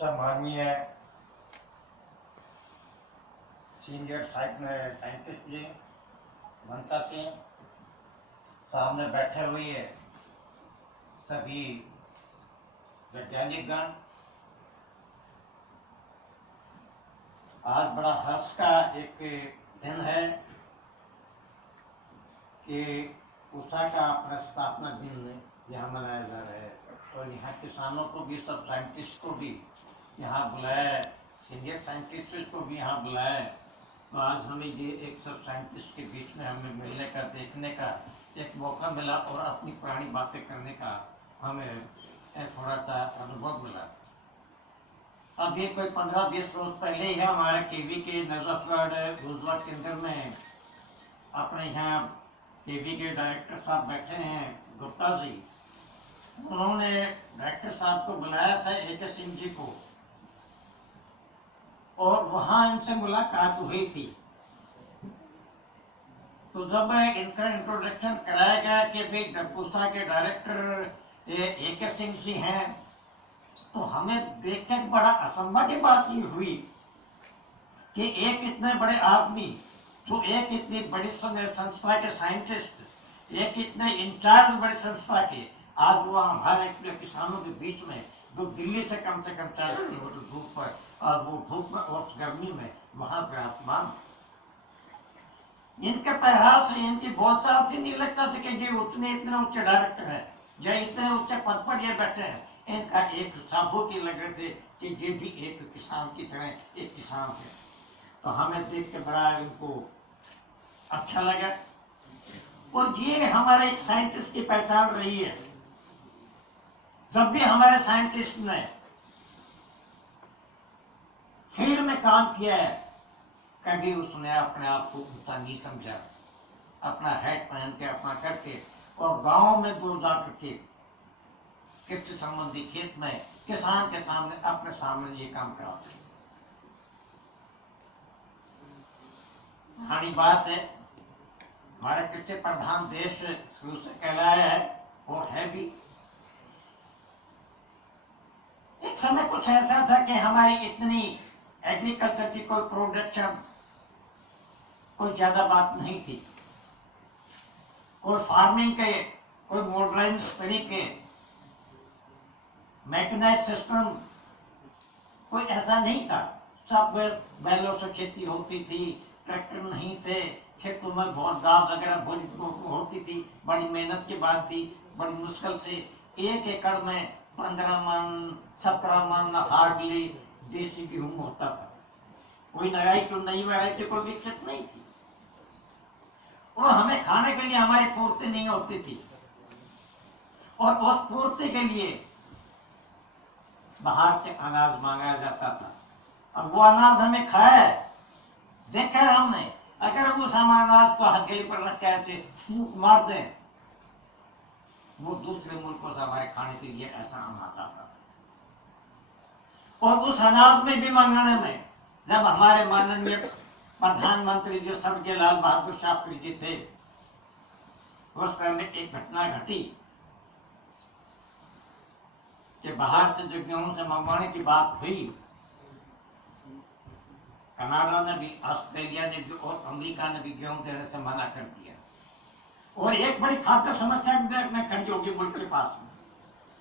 सम्मानीय senior scientist जी ममता सिंह, सामने बैठे हुए सभी वैज्ञानिक गण, आज बड़ा हर्ष का एक दिन है कि उषा का प्रस्थापना दिन यहाँ मनाया जा रहा है। और यहाँ किसानों को भी, सब साइंटिस्ट को भी यहाँ बुलाया, सीनियर साइंटिस्ट को भी यहाँ बुलाया। तो आज हमें ये एक सब साइंटिस्ट के बीच में हमें मिलने का, देखने का एक मौका मिला और अपनी पुरानी बातें करने का हमें थोड़ा सा अनुभव मिला। अभी कोई 15-20 रोज पहले ही हमारे केवी के नजफगढ़ गुजरात केंद्र में अपने यहाँ केवी के डायरेक्टर साहब बैठे हैं, गुप्ता जी। उन्होंने डायरेक्टर साहब को बुलाया था, AK सिंह जी को, और वहां इनसे मुलाकात हुई थी। तो जब इनका इंट्रोडक्शन कराया गया कि भाई डब्बूसा के डायरेक्टर AK सिंह जी हैं, तो हमें देखकर बड़ा असंभव की बात ये हुई कि एक इतने बड़े आदमी, तो एक इतनी बड़ी संस्था के साइंटिस्ट, एक इतने इंचार्ज बड़ी संस्था के, आज वो हमारे किसानों के बीच में, जो दिल्ली से कम 40 किलोमीटर धूप पर, और वो धूप में और गर्मी में वहां पे आसमान, इनके पहराव से, इनकी बोलचाल से नहीं लगता था कि ये इतने ऊंचे डायरेक्टर है या इतने ऊंचे पद पर ये बैठे हैं। इनका एक साबुत ही लग रहे थे कि ये भी एक किसान की तरह एक किसान है। तो हमें देख के बड़ा इनको अच्छा लगा। और ये हमारे एक साइंटिस्ट की पहचान रही है। जब भी हमारे साइंटिस्ट ने फील्ड में काम किया है, कभी उसने अपने आप को ऊंचा नहीं समझा, अपना हैट पहन के, अपना करके, और गांव में दूर जाकर के कृषि संबंधी खेत में किसान के सामने, अपने सामने ये काम कराते। हानी बात है, हमारा कृषि प्रधान देश शुरू से कहलाया है और है भी। एक समय कुछ ऐसा था कि हमारी इतनी एग्रीकल्चर की कोई प्रोडक्शन, कोई ज्यादा बात नहीं थी, कोई फार्मिंग के कोई मॉडर्नाइज तरीके, मैकेनाइज्ड सिस्टम कोई ऐसा नहीं था। सब बैलों से खेती होती थी, ट्रैक्टर नहीं थे, खेतों में बहुत दाब वगैरह होती थी, बड़ी मेहनत की बात थी, बड़ी मुश्किल से 1 एकड़ में 15 मन 17 मन हार्डली देसी गेहूं होता था। कोई नई वैरायटी कोई विकसित नहीं थी, और हमें खाने के लिए हमारी पूर्ति नहीं होती थी, और उस पूर्ति के लिए बाहर से अनाज मांगा जाता था। अब वो अनाज हमें खाया है, देखा है हमने। अगर वो अनाज को हथेली पर रख के फूंक मार दें, वो दूसरे मुल्कों से हमारे खाने के लिए ऐसा अनाज आता था। और उस अनाज में भी मांगने में, जब हमारे माननीय प्रधानमंत्री जो स्वर्गीय लाल बहादुर शास्त्री जी थे, उस समय एक घटना घटी कि बाहर से जो गेहूं से मंगवाने की बात हुई, कनाडा ने भी, ऑस्ट्रेलिया ने भी और अमेरिका ने भी गेहूं देने से मना कर दिया। और एक बड़ी खाद्य समस्या में खड़ी होगी मुल्क के पास में,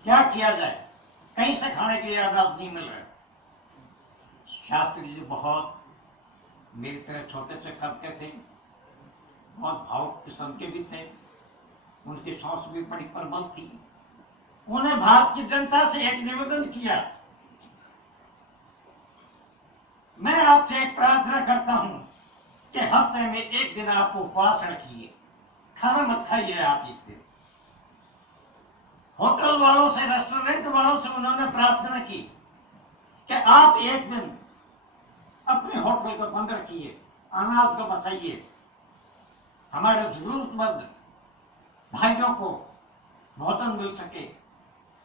क्या किया जाए, कहीं से खाने के लिए अनाज नहीं मिल रहा। शास्त्री जी बहुत मेरी तरह छोटे से कद के थे, बहुत भावुक किस्म के भी थे, उनकी सोच भी बड़ी प्रबल थी। उन्हें भारत की जनता से एक निवेदन किया, मैं आपसे एक प्रार्थना करता हूं कि हफ्ते में एक दिन आप उपवास रखिए, खाना मत खाइए आप इस दिन। होटल वालों से, रेस्टोरेंट वालों से उन्होंने प्रार्थना की कि आप एक दिन अपने होटल को बंद रखिए, अनाज को बचाइए, हमारे जरूरतमंद भाइयों को भोजन मिल सके।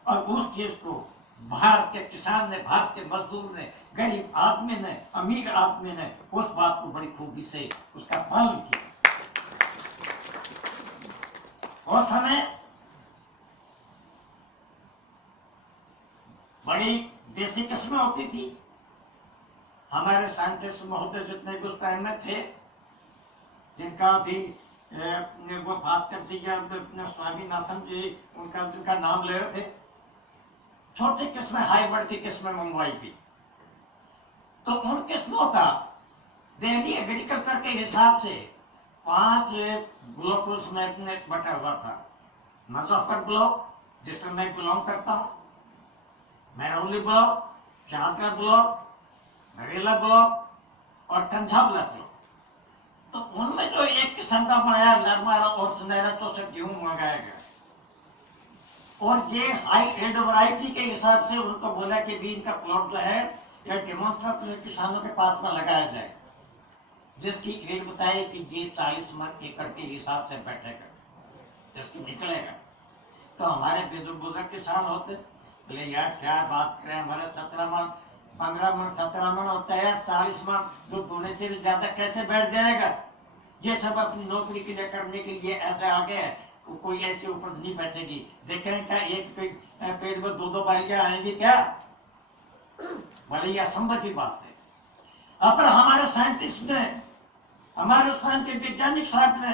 और उस चीज को भारत के किसान ने, भारत के मजदूर ने, गरीब आदमी ने, अमीर आदमी ने उस बात को बड़ी खूबी से उसका पालन किया। उस समय बड़ी देसी किस्में होती थी। हमारे साइंटिस्ट महोदय जितने भी उस टाइम में थे, जिनका भी वो भास्कर जी या स्वामीनाथन जी उनका जिनका नाम ले रहे थे, छोटी किस्में हाइब्रिड की किस्में मंगवाई थी। तो उन किस्मों का दिल्ली एग्रीकल्चर के हिसाब से 5 ब्लॉक में बटा हुआ था। मुजफ्फर ब्लॉक जिसमें मैं बिलोंग करता हूँ, Mehrauli block, Shahdara block, Narela block और कंझाबला ब्लॉक। तो उनमें जो एक किस्म का बनाया नरमारा और सुनहरा तो से गेहूं मंगाया गया, और ये हाई एड वैरायटी के हिसाब से उनको बोला कि भी इनका प्लॉट जो है या डेमोन्स्ट्रेट किसानों के पास में लगाया जाए, जिसकी एड बताए कि ये 40 मन एकड़ के हिसाब से बैठेगा, जिसकी निकलेगा। तो हमारे बुजुर्ग किसान होते बोले यार क्या बात करें, हमारे 17 मन 15 मन 17 मन होता है, 40 मन जो बोने से भी ज्यादा कैसे बैठ जाएगा। ये सब अपनी नौकरी के लिए करने के लिए ऐसे आ गए, कोई ऐसी उपज नहीं बैठेगी। देखें क्या एक पेड़ में 2-2 बारियां आएंगी क्या, बड़ी ये असंभव की बात है। अब हमारे साइंटिस्ट ने, हमारे उस टाइम के वैज्ञानिक साहब ने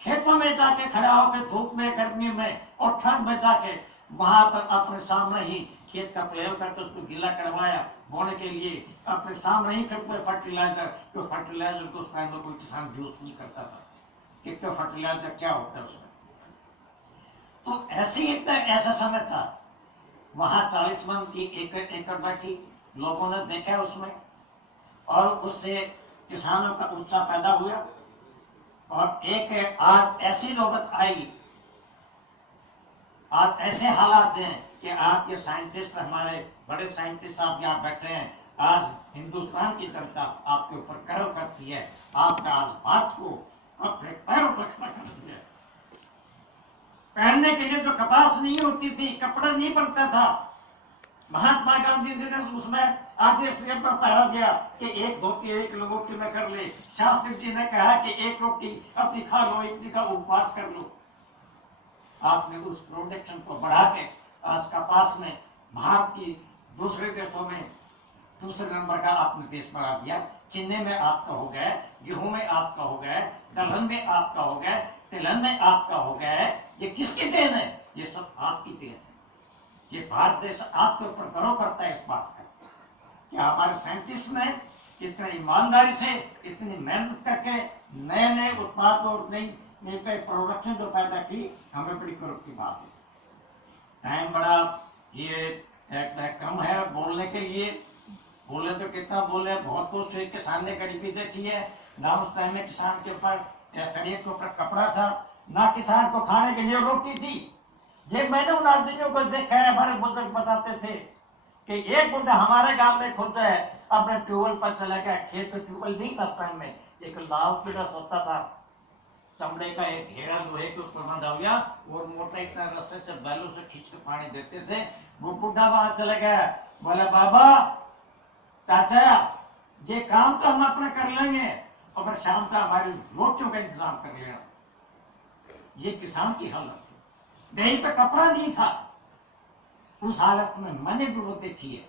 खेतों में जाके खड़ा होकर धूप में गर्मी में और ठंड में जाके वहां पर अपने सामने ही खेत का प्रयोग करके उसको गीला करवाया बोने के लिए, अपने सामने ही फिर फर्टिलाइजर, तो फर्टिलाइजर को उस टाइम में कोई किसान यूज नहीं करता था कि तो फर्टिलाइजर क्या होता है उसमें। तो ऐसे ही ऐसा समय था, वहां 40 मन की एकड़ बैठी, लोगों ने देखा उसमें और उससे किसानों का उत्साह पैदा हुआ। और एक आज ऐसी नौबत आई, आज ऐसे हालात हैं कि आपके साइंटिस्ट, हमारे बड़े साइंटिस्ट साहब यहाँ बैठे हैं, आज हिंदुस्तान की जनता आपके ऊपर गर्व करती है, आपका आज भारत को अपने पैरों पर खड़ा करती है। पहनने के लिए जो कपास नहीं होती थी, कपड़ा नहीं बनता था, महात्मा गांधी जी ने उसमें आदेश पर पहरा दिया कि एक धोती एक लोगों की न कर ले। शास्त्री जी ने कहा कि एक रोटी अपनी खा लो, एक दिन का उपवास कर लो। आपने उस प्रोडक्शन को बढ़ा के आज कपास में भारत की दूसरे देशों में दूसरे नंबर का आपने देश बढ़ा दिया। चीनी में आपका हो गया, गेहूं में आपका हो गया, दलहन में आपका हो गया, तिलहन में आपका हो गया है। ये किसकी देन है? ये सब आपकी देन है। ये भारत देश आपके ऊपर गर्व करता है इस बात का कि हमारे साइंटिस्ट ने इतनी ईमानदारी से, इतनी मेहनत करके नए नए उत्पाद और नई प्रोडक्शन जो पैदा की, हमें बड़ी गर्व की बात है। टाइम बड़ा ये कम है बोलने के लिए, बोले तो कितना बोले, बहुत कुछ किसान ने गरीबी देखी है ना। उस टाइम में किसान के ऊपर शरीर के ऊपर कपड़ा था ना, किसान को खाने के लिए रोटी थी। ये मैंने उन आदमियों को देखा है, हमारे बुजुर्ग बताते थे कि एक बंदा हमारे गांव में खुद है अपने ट्यूबवेल पर चला गया, खेत में ट्यूबवेल नहीं था टाइम में, एक लाल पीड़ा होता था, चमड़े का एक घेरा लोहे के ऊपर बंधा हुआ और मोटा इतना रास्ते से बैलों से खींच के पानी देते थे। वो बुढ़ा वहां चला गया, बोला बाबा चाचा ये काम तो हम अपना कर लेंगे और शाम का हमारी रोटियों का इंतजाम कर लेना। ये किसान की हालत थी, देही पे कपड़ा नहीं था। उस हालत में मैंने भी वो देखी है,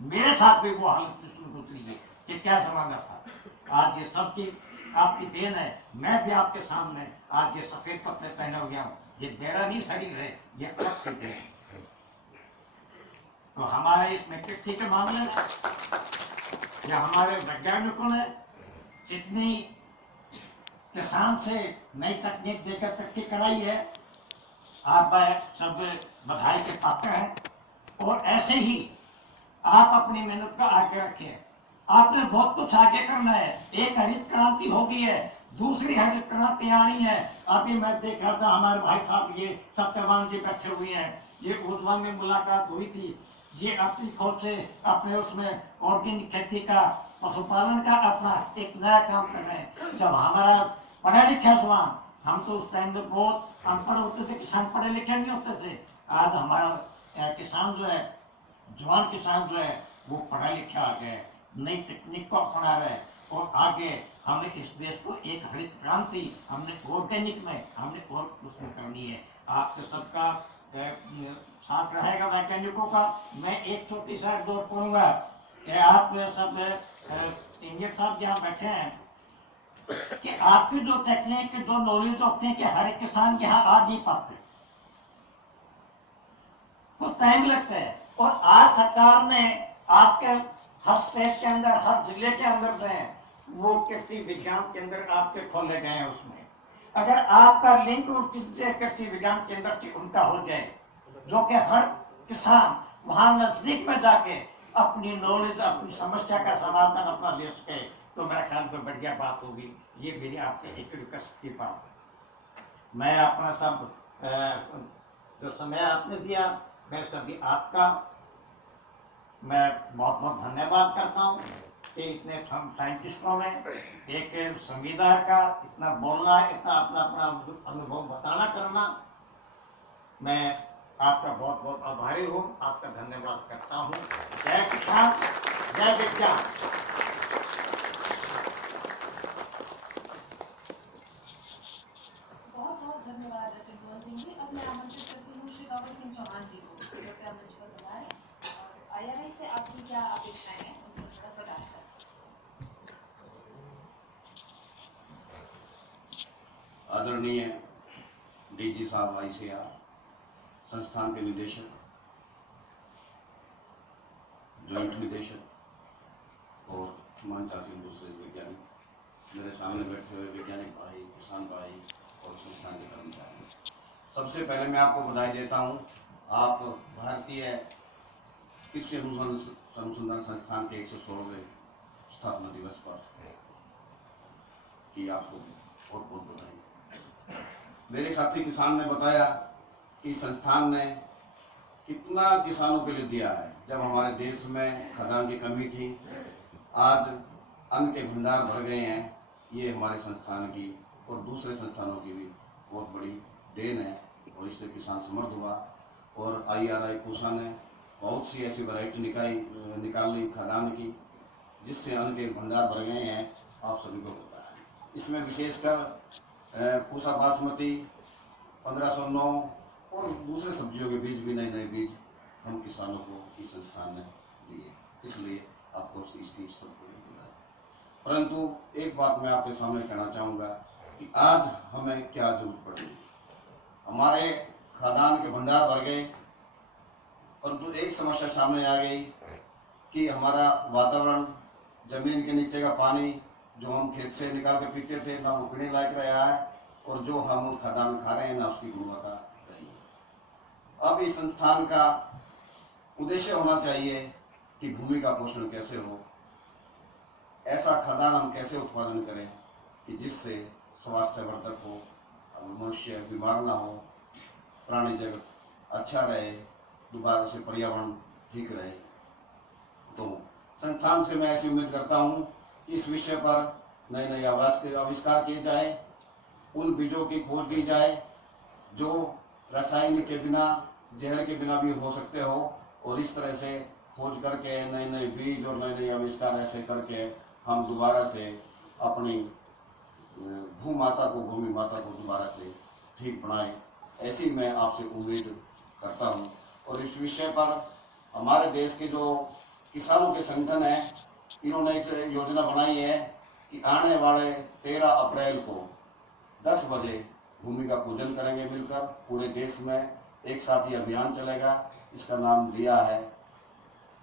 मेरे साथ भी वो हालत गुजरी है कि क्या जमाना था। आज ये सबकी आपकी देन है। मैं भी आपके सामने आज ये सफेद कपड़े पहने हुए हूं, ये मेरा नहीं शरीर है, ये आपकी देन है। तो हमारे इसमें कृषि के मामले में या हमारे वैज्ञानिकों ने जितनी किसान से नई तकनीक देकर तरक्की कराई है, आप सब बधाई के पात्र हैं। और ऐसे ही आप अपनी मेहनत का आगे रखिए। आपने बहुत कुछ आगे करना है। एक हरित क्रांति हो गई है, दूसरी हरित क्रांति आनी है। अभी मैं देख रहा था हमारे भाई साहब ये सत्यवान जी बैठे हुए हैं, ये उज्जवल में मुलाकात हुई थी। ये अपनी खोज से अपने उसमें ऑर्गेनिक खेती का, पशुपालन का अपना एक नया काम कर रहे हैं। जब हमारा पढ़ा लिखा जवान, हम तो उस टाइम में बहुत अनपढ़ होते थे, किसान पढ़े लिखे नहीं होते थे। आज हमारा किसान जो है, जवान किसान जो है, वो पढ़ा लिखा आ गया, नई तकनीक को अपना रहे और आगे हमने इस देश को एक हरित क्रांति हमने ऑर्गेनिक में हमने और उसमें करनी है। आपके सबका साथ रहेगा वैज्ञानिकों का। मैं एक छोटी सा दौर करूंगा कि आप सब सीनियर साहब जहाँ बैठे हैं कि आपकी जो टेक्निक जो नॉलेज होते हैं कि हर एक किसान यहाँ आ नहीं पाते, तो टाइम लगता है। और आज सरकार ने आपके हर स्टेट के अंदर, हर जिले के अंदर जो है वो कृषि विज्ञान केंद्र आपके खोले गए हैं। उसमें अगर आपका लिंक किसी कृषि विज्ञान केंद्र से उनका हो जाए, जो कि हर किसान वहां नजदीक में जाके अपनी नॉलेज, अपनी समस्या का समाधान अपना ले सके, तो मेरा ख्याल में बढ़िया बात होगी। ये मेरी आपसे एक रिक्वेस्ट की बात है। मैं अपना सब जो समय आपने दिया, मैं सभी आपका मैं बहुत बहुत धन्यवाद करता हूँ कि इतने साइंटिस्टों में एक संविदा का इतना बोलना, इतना अपना अपना अनुभव बताना करना, मैं आपका बहुत बहुत आभारी हूँ, आपका धन्यवाद करता हूँ। जय किसान, जय विज्ञान। बहुत बहुत धन्यवाद जगमोहन सिंह जी। अब मैं आमंत्रित करती हूँ श्री गौरव सिंह चौहान जी को कृपया मंच पर बुलाएं और आईआरआई से आपकी क्या अपेक्षाएं हैं उन पर थोड़ा प्रकाश करें। आदरणीय डीजी साहब आईसीआर, संस्थान के निदेशक, ज्वाइंट निदेशक और मंचासीन दूसरे वैज्ञानिक, मेरे सामने बैठे हुए वैज्ञानिक भाई, किसान भाई और संस्थान के कर्मचारी, सबसे पहले मैं आपको बधाई देता हूं। आप भारतीय कृषि अनुसंधान संस्थान के 116वें स्थापना दिवस पर की आपको बहुत बहुत बधाई। मेरे साथी किसान ने बताया कि संस्थान ने कितना किसानों के लिए दिया है। जब हमारे देश में खाद्यान्न की कमी थी, आज अन्न के भंडार भर गए हैं। ये हमारे संस्थान की और दूसरे संस्थानों की भी बहुत बड़ी देन है और इससे किसान समृद्ध हुआ। और आईआरआई पूसा ने बहुत सी ऐसी वैरायटी निकाली खाद्यान्न की, जिससे अन्न के भंडार भर गए हैं, आप सभी को पता है। इसमें विशेषकर पूसा बासमती 1509 और दूसरे सब्जियों के बीज भी, नए नए बीज हम किसानों को इस संस्थान ने दिए, इसलिए आपको इसकी परंतु एक बात मैं आपके सामने कहना चाहूँगा कि आज हमें क्या जरूरत पड़ी। हमारे खाद्यान्न के भंडार भर गए, परंतु एक समस्या सामने आ गई कि हमारा वातावरण, जमीन के नीचे का पानी जो हम खेत से निकाल के पीते थे, ना वो पीने लायक रहा है, और जो हम खाद्यान्न खा रहे हैं ना उसकी गुणवत्ता रही है। अब इस संस्थान का उद्देश्य होना चाहिए कि भूमि का पोषण कैसे हो, ऐसा खाद्यान्न हम कैसे उत्पादन करें कि जिससे स्वास्थ्यवर्धक हो, मनुष्य बीमार ना हो, प्राणी जगत अच्छा रहे, दोबारा से पर्यावरण ठीक रहे। तो संस्थान से मैं ऐसी उम्मीद करता हूँ कि इस विषय पर नए नए आविष्कार किए जाए, उन बीजों की खोज की जाए जो रासायनिक के बिना, जहर के बिना भी हो सकते हो, और इस तरह से खोज करके नए नए बीज और नए नए आविष्कार ऐसे करके हम दोबारा से अपनी भू माता को, भूमि माता को दोबारा से ठीक बनाए, ऐसी मैं आपसे उम्मीद करता हूं। और इस विषय पर हमारे देश के जो किसानों के संगठन है, इन्होंने एक योजना बनाई है कि आने वाले 13 अप्रैल को 10 बजे भूमि का पूजन करेंगे मिलकर। पूरे देश में एक साथ ये अभियान चलेगा। इसका नाम दिया है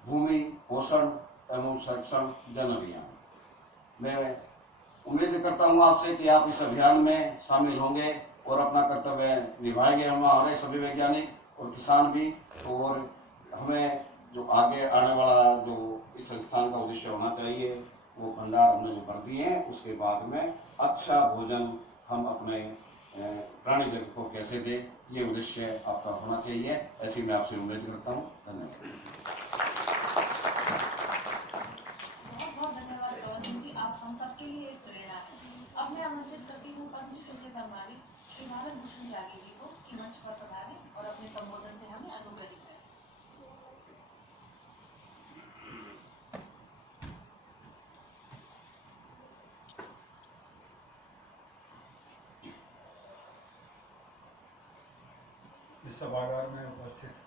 भूमि पोषण एवं संरक्षण जन अभियान। मैं उम्मीद करता हूं आपसे कि आप इस अभियान में शामिल होंगे और अपना कर्तव्य निभाएंगे। हमारे सभी वैज्ञानिक और किसान भी। और हमें जो आगे आने वाला जो इस संस्थान का उद्देश्य होना चाहिए, वो भंडार हमने जो भर दिए हैं, उसके बाद में अच्छा भोजन हम अपने प्राणी जगत को कैसे दें, ये उद्देश्य आपका होना चाहिए। ऐसी मैं आपसे उम्मीद करता हूँ। धन्यवाद। आप हम सबके लिए एक प्रेरणा है। अब मैं आमंत्रित करती हूँ पद्मश्री से सम्मानित श्री भारत भूषण त्यागी जी को कि मंच पर पधारें और अपने संबोधन से हमें अनुग्रहित करें। इस सभागार में उपस्थित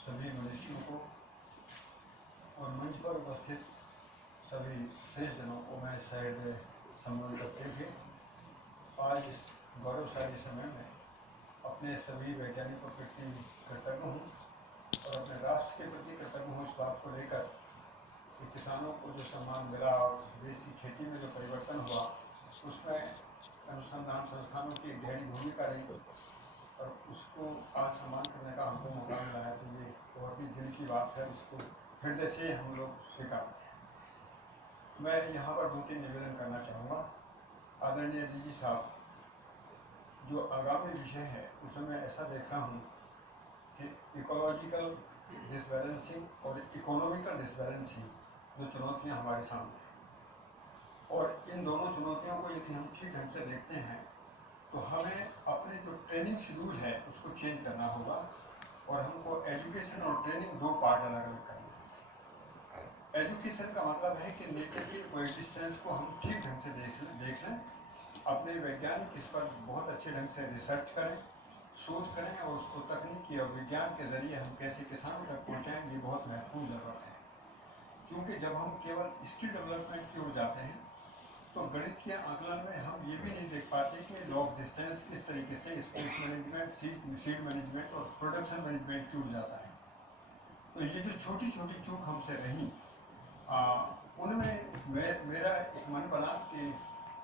सभी मनुष्यों को और मंच पर उपस्थित सभी शेष जनों को मैं सहृदय सम्मान करते हुए आज इस गौरवशाली समय में अपने सभी वैज्ञानिकों के प्रति कृतज्ञ हूँ और अपने राष्ट्र के प्रति कृतज्ञ हूँ इस बात को लेकर कि किसानों को जो सम्मान मिला और देश की खेती में जो परिवर्तन हुआ उसमें अनुसंधान संस्थानों की गहरी भूमिका रही और उसको आज सम्मान करने का हमको मौका मिला है। तो ये बहुत ही दिल की बात है, इसको हृदय से हम लोग स्वीकारते हैं। मैं यहाँ पर 2-3 निवेदन करना चाहूँगा। आदरणीय डीजी साहब, जो आगामी विषय है उसमें मैं ऐसा देख रहा हूँ कि इकोलॉजिकल डिसबैलेंसिंग और इकोनॉमिकल डिसबैलेंसिंग जो चुनौतियाँ हमारे सामने हैं और इन दोनों चुनौतियों को यदि हम ठीक ढंग से देखते हैं तो हमें अपने जो ट्रेनिंग शेड्यूल है उसको चेंज करना होगा और हमको एजुकेशन और ट्रेनिंग 2 पार्ट अलग अलग करना है। एजुकेशन का मतलब है कि नेचर की कोएग्जिस्टेंस को हम ठीक ढंग से देख लें, अपने वैज्ञानिक इस पर बहुत अच्छे ढंग से रिसर्च करें, शोध करें और उसको तकनीकी और विज्ञान के जरिए हम कैसे किसानों तक पहुँचाएँ, ये बहुत महत्वपूर्ण ज़रूरत है। क्योंकि जब हम केवल स्किल डेवलपमेंट की ओर जाते हैं तो गणितीय आकलन में हम ये भी नहीं देख पाते कि लॉन्ग डिस्टेंस किस तरीके से स्पेस मैनेजमेंट, सीड मैनेजमेंट और प्रोडक्शन मैनेजमेंट की ओर जाता है। तो ये जो छोटी छोटी चूक हमसे रही उनमें मेरा एक मन बना कि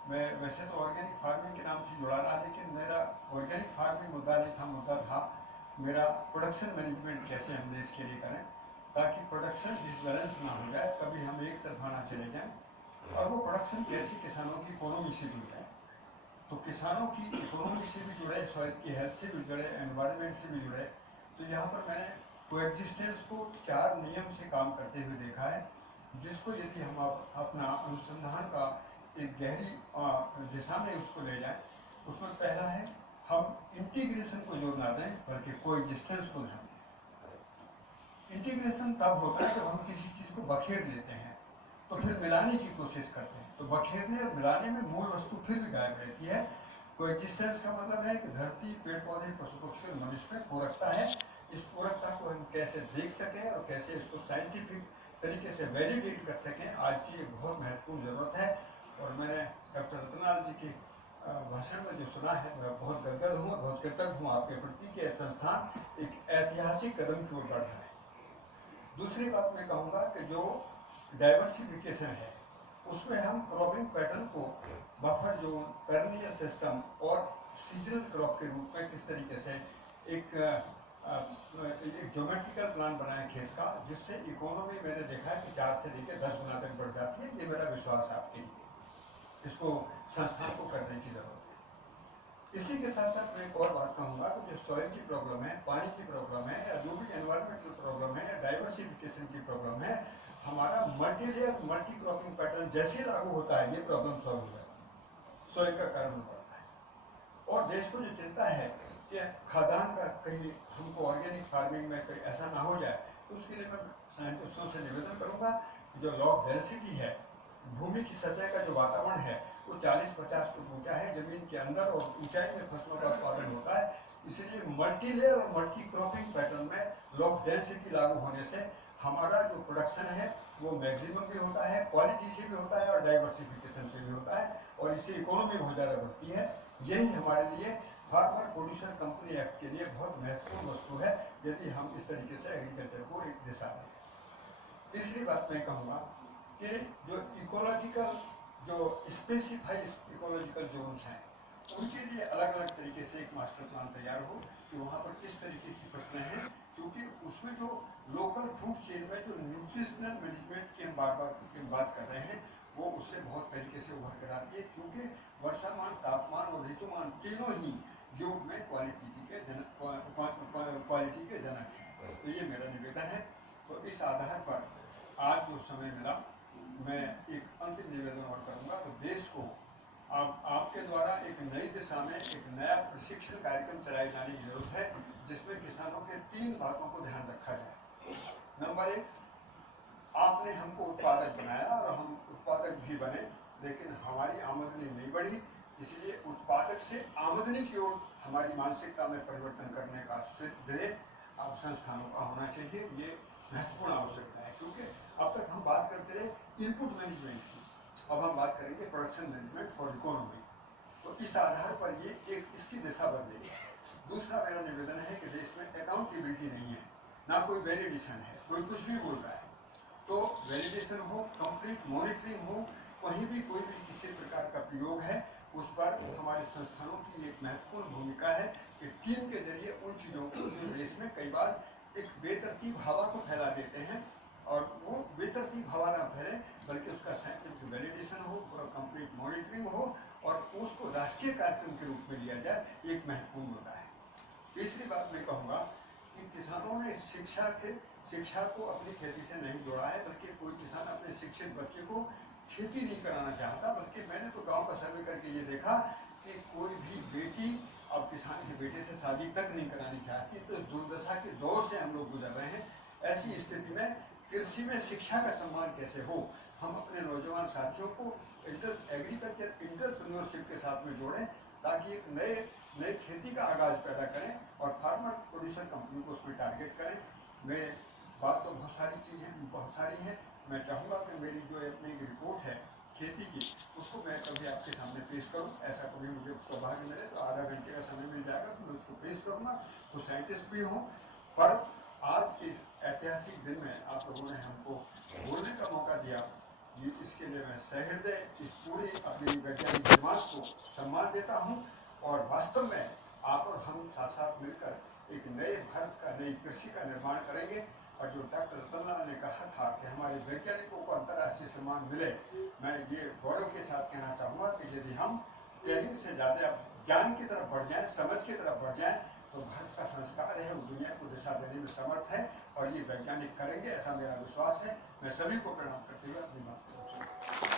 मैं वैसे तो ऑर्गेनिक फार्मिंग के नाम से जुड़ा रहा, लेकिन मेरा ऑर्गेनिक फार्मिंग मुद्दा नहीं था, मुद्दा था मेरा प्रोडक्शन मैनेजमेंट कैसे हम देश के लिए करें ताकि प्रोडक्शन डिसबैलेंस ना हो जाए, कभी हम एक तरफा ना चले जाएं और वो प्रोडक्शन कैसे किसानों की इकोनॉमी से जुड़ जाए। तो किसानों की इकोनॉमी से भी जुड़े, सॉइल की हेल्थ से भी जुड़े, एनवायरनमेंट से भी जुड़े। तो यहाँ पर मैंने कोएग्जिस्टेंस को 4 नियम से काम करते हुए देखा है, जिसको यदि हम अपना अनुसंधान का एक गहरी दिशा में उसको ले जाएं, उसमें पहला है हम इंटीग्रेशन को जोर ना दें बल्कि कोएग्जिस्टेंस को ध्यान दें। इंटीग्रेशन तब होता है जब हम किसी चीज़ को बखेर लेते हैं तो फिर मिलाने की कोशिश करते हैं, तो बखेरने और मिलाने में मूल वस्तु फिर भी गायब रहती है। कोएग्जिस्टेंस का मतलब है कि धरती, पेड़ पौधे, पशु पक्षी और मनुष्य में पूरकता है। इस पूरकता को हम कैसे देख सकें और कैसे इसको साइंटिफिक तरीके से वैलिडेट कर सकें, आज की एक बहुत महत्वपूर्ण ज़रूरत है। और मैंने डॉक्टर रतनलाल जी के भाषण में जो सुना है मैं बहुत गदगद हूँ, बहुत कृतज्ञ हूँ आपके प्रति कि संस्थान एक ऐतिहासिक कदम की ओर बढ़ रहा है। दूसरी बात मैं कहूँगा कि जो डाइवर्सिफिकेशन है उसमें हम क्रॉपिंग पैटर्न को बफर जोन, पेरिनियल सिस्टम और सीजनल क्रॉप के रूप में किस तरीके से एक ज्योमेट्रिकल प्लान बनाए खेत का, जिससे इकोनॉमी मैंने देखा है कि 4 से लेकर 10 गुना तक बढ़ जाती है। ये मेरा विश्वास है आपके लिए, इसको संस्थान को करने की जरूरत है। इसी के साथ साथ मैं एक और बात कहूँगा कि जो सॉइल की प्रॉब्लम है, पानी की प्रॉब्लम है या जो भी एनवायरमेंटल प्रॉब्लम है या डाइवर्सिफिकेशन की प्रॉब्लम है, हमारा multi layer multi cropping pattern जैसे लागू होता है ये प्रॉब्लम सॉल्व हो जाती है, सॉइल का कारण पड़ता है। और देश को जो चिंता है कि खाद्यान्न का कहीं हमको ऑर्गेनिक फार्मिंग में कहीं ऐसा ना हो जाए, तो उसके लिए मैं साइंटिस्टों से निवेदन करूँगा कि जो लॉग डेंसिटी है, भूमि की सतह का जो वातावरण है वो 40-50 फुट ऊंचा है, जमीन के अंदर और ऊंचाई में फसलों का उत्पादन होता है। इसलिए मल्टी लेयर और मल्टी क्रॉपिंग पैटर्न में लॉग डेंसिटी लागू होने से हमारा जो प्रोडक्शन है वो मैक्सिमम भी होता है, क्वालिटी से भी होता है और डाइवर्सिफिकेशन से भी होता है और इससे इकोनॉमी बहुत ज़्यादा बढ़ती है। यही हमारे लिए फार्मर प्रोड्यूसर कंपनी एक्ट के लिए बहुत महत्वपूर्ण वस्तु है यदि हम इस तरीके से एग्रीकल्चर को एक दिशा दें। तीसरी बात मैं कहूँगा कि जो इकोलॉजिकल जो स्पेसिफाइड इकोलॉजिकल जोन्स हैं उनके लिए अलग अलग तरीके से एक मास्टर प्लान तैयार हो कि वहाँ पर किस तरीके की फसलें हैं, क्योंकि उसमें जो लोकल फूड चेन में जो न्यूट्रिशनल मैनेजमेंट की हम बात कर रहे हैं वो उससे बहुत तरीके से उभर कर आती है, क्योंकि वर्षामान, तापमान और ऋतुमान तीनों ही योग में क्वालिटी के जनक हैं। तो ये मेरा निवेदन है। तो इस आधार पर आज जो समय मिला मैं एक अंतिम निवेदन और करूँगा। तो देश को आपके द्वारा एक नई दिशा में एक नया प्रशिक्षण कार्यक्रम चलाए जाने की जरूरत है, जिसमें किसानों के 3 बातों को ध्यान रखा जाए। नंबर 1, आपने हमको उत्पादक बनाया और हम उत्पादक भी बने, लेकिन हमारी आमदनी नहीं बढ़ी इसलिए उत्पादक से आमदनी की ओर हमारी मानसिकता में परिवर्तन करने का श्रेय अब संस्थानों का होना चाहिए। ये महत्वपूर्ण आवश्यकता है, क्योंकि अब तक हम बात करते रहे इनपुट मैनेजमेंट की, अब हम बात करेंगे प्रोडक्शन मैनेजमेंट फॉर इकोनॉमी। तो इस आधार पर ये एक इसकी दिशा बदलेगी। दूसरा मेरा निवेदन है कि देश में अकाउंटेबिलिटी नहीं है, ना कोई वैलिडेशन है, कोई कुछ भी बोल रहा है तो वैलिडेशन हो, कंप्लीट मॉनिटरिंग हो, कहीं भी कोई भी किसी प्रकार का प्रयोग है उस पर हमारे संस्थानों की एक महत्वपूर्ण भूमिका है कि टीम के जरिए उन चीज़ों को जो देश में कई बार एक बेतरतीब हवा को फैला देते हैं, और वो बेतरतीब हवा ना फैले बल्कि उसका साइंटिफिक वैलिडेशन हो, पूरा कंप्लीट मॉनिटरिंग हो और उसको राष्ट्रीय कार्यक्रम के रूप में लिया जाए, एक महत्वपूर्ण मुद्दा है। तीसरी बात मैं कहूँगा कि किसानों ने शिक्षा को अपनी खेती से नहीं जोड़ा है, बल्कि कोई किसान अपने शिक्षित बच्चे को खेती नहीं कराना चाहता, बल्कि मैंने तो गांव का सर्वे करके ये देखा कि कोई भी बेटी अब किसान के बेटे से शादी तक नहीं करानी चाहती। तो इस दुर्दशा के दौर से हम लोग गुजर रहे हैं। ऐसी स्थिति में कृषि में शिक्षा का सम्मान कैसे हो, हम अपने नौजवान साथियों को एग्रीकल्चर इंटरप्रेन्योरशिप के साथ में जोड़ें, ताकि एक नए खेती का आगाज पैदा करें और फार्मर प्रोड्यूसर कंपनी को उसमें टारगेट करें। मैं बात तो बहुत सारी हैं। मैं चाहूँगा कि मेरी जो अपनी एक रिपोर्ट है खेती की, उसको मैं कभी आपके सामने पेश करूँ। ऐसा कभी मुझे सौभाग्य मिले तो आधा घंटे का समय मिल जाएगा तो मैं उसको पेश करूँगा। तो साइंटिस्ट भी हों, पर आज के इस ऐतिहासिक दिन में आप लोगों ने हमको बोलने का मौका दिया, ये इसके लिए मैं सहृदय इस पूरी अपनी वैज्ञानिक दिमाग को सम्मान देता हूँ। और वास्तव में आप और हम साथ साथ मिलकर एक नए भारत का, नई कृषि का निर्माण करेंगे। और जो डॉक्टर रतनलाल ने कहा था कि हमारे वैज्ञानिकों को अंतर्राष्ट्रीय सम्मान मिले, मैं ये गौरव के साथ कहना चाहूँगा कि यदि हम ट्रेनिंग से ज़्यादा ज्ञान की तरफ बढ़ जाएं, समझ की तरफ बढ़ जाएं, तो भारत का संस्कार है वो दुनिया को दिशा देने में समर्थ है, और ये वैज्ञानिक करेंगे, ऐसा मेरा विश्वास है। मैं सभी को प्रणाम करते हुए अपनी बात